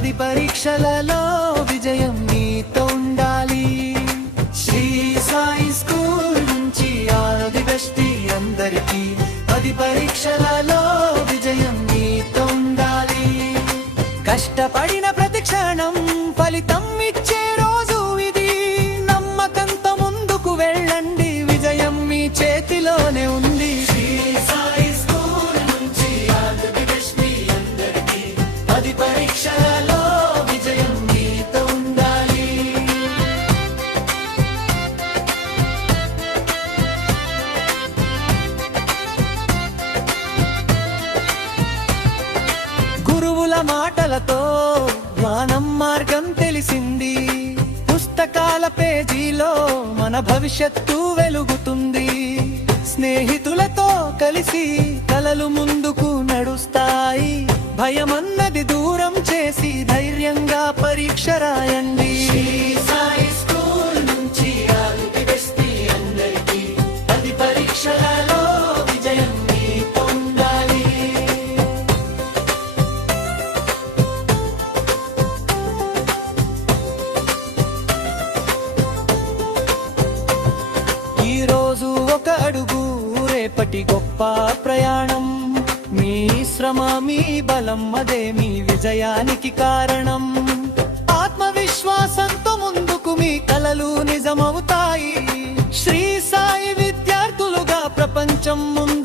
10 పరీక్షలలో విజయం మీతో ఉండాలి. శ్రీ సాయి స్కూల్ నుంచి ఆల్ ది బెస్ట్ అందరికీ. 10 పరీక్షలలో విజయం మీతో ఉండాలి. కష్టపడిన ప్రతి క్షణం ఫలితం ఇచ్చే రోజు ఇది. నమ్మకంతో ముందుకు వెళ్ళండి, విజయం మీ చేతిలోనే ఉంది. శ్రీ సాయి స్కూల్ నుంచి ఆల్ ది బెస్ట్ అందరికీ. 10 పరీక్షలలో విజయం మీతో ఉండాలి. గురువుల మాటలతో జ్ఞానం మార్గం తెలిసింది. పుస్తకాల పేజీలో మన భవిష్యత్తు వెలుగుతుంది. స్నేహితులతో కలిసి కలలు ముందుకు నడుస్తాయి. భయమన్నది దూరం చేసి ధైర్యంగా పరీక్ష రాయండి. శ్రీ సాయి స్కూల్ నుంచి ఆల్ ది బెస్ట్ అందరికీ. 10 పరీక్షలలో విజయం మీతో ఉండాలి. ఈ రోజు ఒక అడుగు, రేపటి గొప్ప ప్రయాణం. మీ శ్రమ మీ బలం అదే మీ విజయానికి కారణం. ఆత్మవిశ్వాసంతో ముందుకు మీ కలలు నిజమవుతాయి. శ్రీ సాయి విద్యార్థులుగా ప్రపంచం ముందు